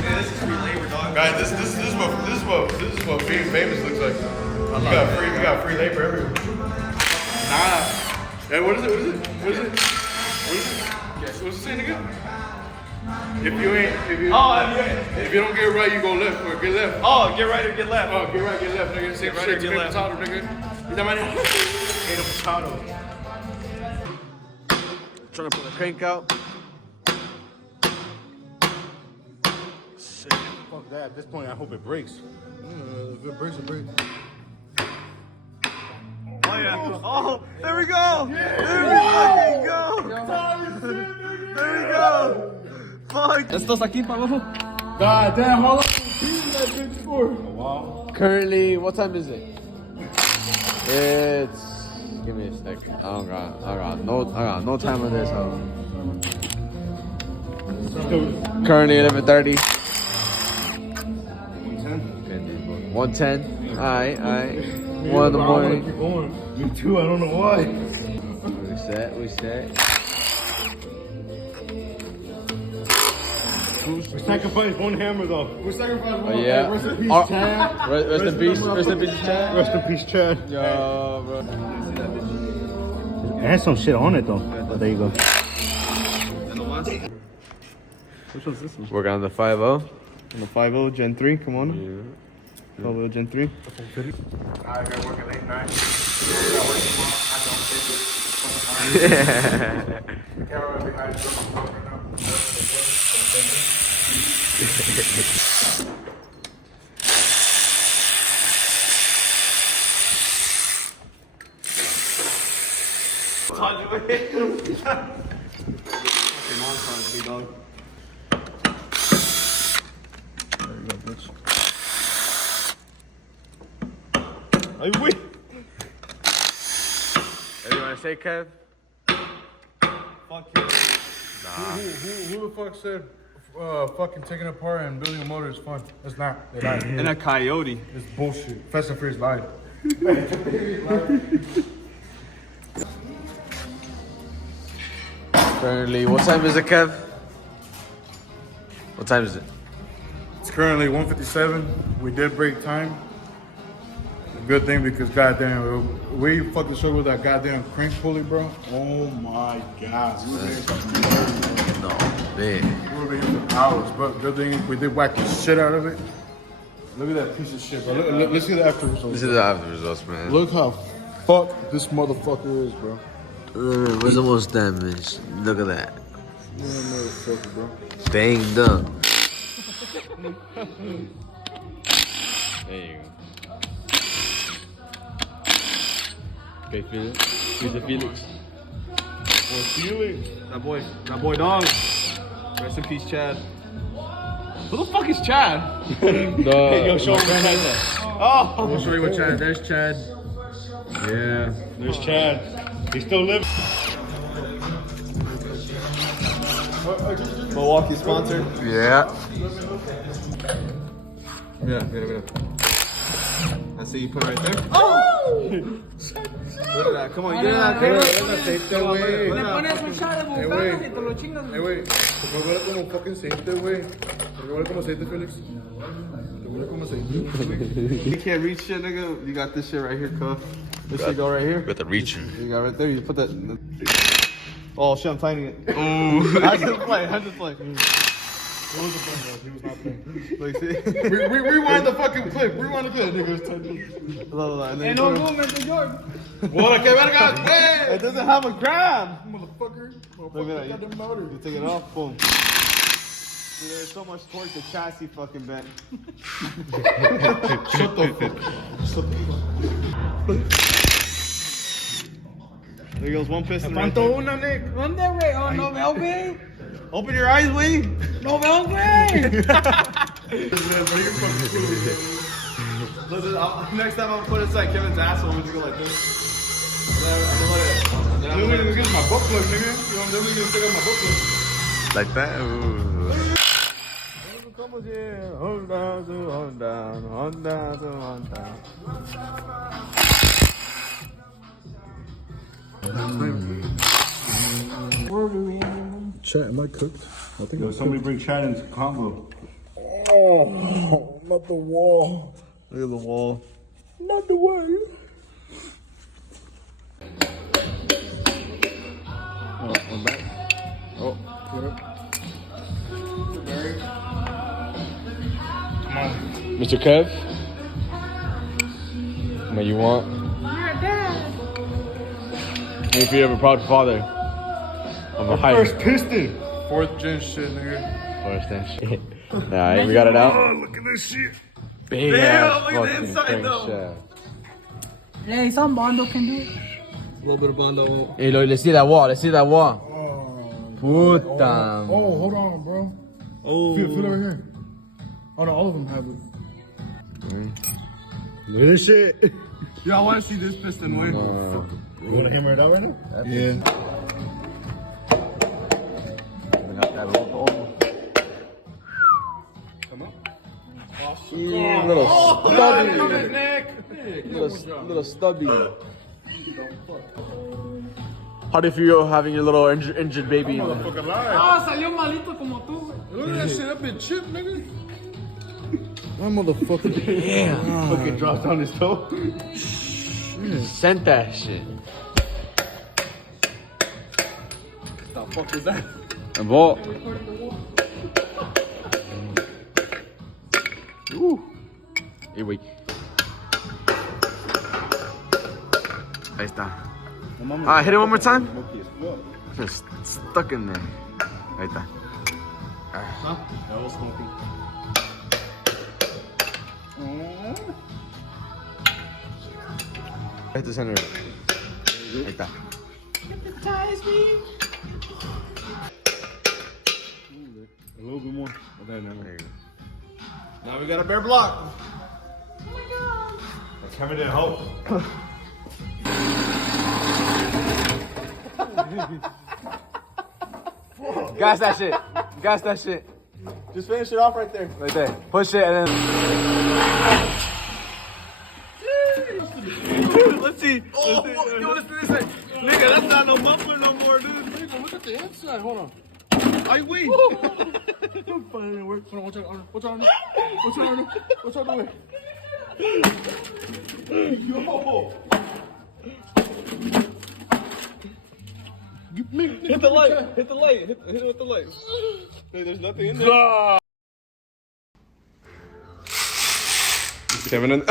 Yeah, this is free labor, dog. Guys, this is what being famous looks like. You got free labor everywhere. Nah. Hey, what is it? What's it saying again? If you don't get it right, you go left or get left. Oh, get right or get left. Oh, get right, get left, nigga. Same right shit, or get left. potato, nigga. You know what I mean? Ate a potato. Trying to put the crank out. Shit. Fuck that. At this point, I hope it breaks. If it breaks, it breaks. Oh, yeah. Oh, there we go. Yeah. There we fucking go. There we go. Fuck. Estos aquí para abajo. God damn, how long have you been that bitch for? A while. Currently, what time is it? It's. Give me a second. I got no time on this house. Currently 11:30. 1:10. Alright. 1 in the morning. Keep going. Me too, I don't know why. We set. We sacrificed one hammer though. We sacrificed one. Oh, yeah. Rest in peace, Chad. Rest in peace, Chad. Rest in peace, Chad. Yo, bro. It has some shit on it though. Oh, there you go. Which one's this one? Working on the 5-0. On the 5.0 Gen 3, come on. Yeah. 5.0 Gen 3. I've been working late night. Ay, güey. What do you want to say, Kev? Fuck you. Who the fuck said fucking taking apart and building a motor is fun? It's not. They lied. And a coyote. It's bullshit. Fast and Furious lied. Currently, what time is it, Kev? What time is it? It's currently 1:57. We did break time. Good thing because goddamn, we fucking showed with that goddamn crank pulley, bro. Oh my god. We were here for No, big. for hours, but good thing we did whack the shit out of it. Look at that piece of shit, bro. Let's see the after results. This is the after results, man. Look how fucked this motherfucker is, bro. Where's the most damage? Look at that. Yeah, motherfucker, bro. Banged up. There you go. Okay, Felix. Who's the Felix? Well, Felix. That boy dog. Rest in peace, Chad. Who the fuck is Chad? Hey, yo, show him Chad. Oh! We'll show you what Chad. There's Chad. Yeah. There's Chad. He's still living. Milwaukee sponsor. Yeah. Mira. I see you put it right there. Oh! Look at that. Come on, you get that. Hey, wait. Me huele como fucking aceite, güey. Me huele como aceite, Felix. Me huele como aceite. You can't reach shit, nigga. You got this shit right here, cuff. This shit go right here. Got the reacher. You got right there. You put that. Oh shit, I'm tightening it. Ooh. I just play. What was the point, bro? He was not playing. Like, see? Rewind the fucking clip. Rewind the clip, nigga. And then you put it- What? Okay, verga. Hey! It doesn't have a gram. Motherfucker. Look at that. Goddamn motor. You take it off, boom. Dude, there's so much torque, the chassis fucking bent. Shut the fuck. There goes one piston. Right Faltó there. una, Nick. ¿Dónde, güey? Oh, no veo, güey. Open your eyes, Lee. No veo, güey. Listen, next time I'm gonna put it inside Kevin's asshole. I'm just go like this. Then I'm gonna get my butt plug, nigga. You know, then we're gonna take out my butt plug. Like that? Ooh. On down. Chat, am I cooked? I think Yo, somebody bring Chad into combo. Oh, not the wall. Look at the wall. Not the wall. Oh, I'm back. Oh, Mr. Kev? What you want? If you have a proud father of a high First piston. 4th gen shit, nigga. first and shit. Alright, we got it out. Oh, look at this shit. Big Damn, ass look at the fucking inside, crank though. shaft. Hey, some Bondo can do it. A little bit of Bondo. Hey, look, let's see that wall. Let's see that wall. Puta. Oh, hold on, bro. Oh. Feel it right here. Oh no, all of them have it. Look at this shit. Yo, I want to see this piston win. Uh, You want to hammer it out right now? Yeah. we got that little Come on. little stubby. Little stubby. How do you feel having your little injured baby? Motherfucker live. Ah, salió malito como tú. Look at that shit. That been chipped, nigga. That motherfucker. Yeah. Fucking dropped on his toe. Sent that shit. The fuck was that? And ball. Here we. Ahí está. Hit it one more time. Just stuck in there. Ahí está. That was smoking. Hit the center. Ahí está. A little bit more. Okay, never. There you go. Now we got a bare block. The camera didn't help. Gas that shit. Gas that shit. Just finish it off right there. Right there. Push it and then. Let's see. Oh, yo, listen to this thing. Nigga, that's not no muffler no more, dude. Nigga, look at the inside. Hold on. I wait. Finally work. Hold on, watch out, Arnold. Watch out, Arnold. Watch out, Arnold. Watch out, the way. Yo. Hit the light. Hit the light. Hit it with the light. Hey, there's nothing in there. Kevin and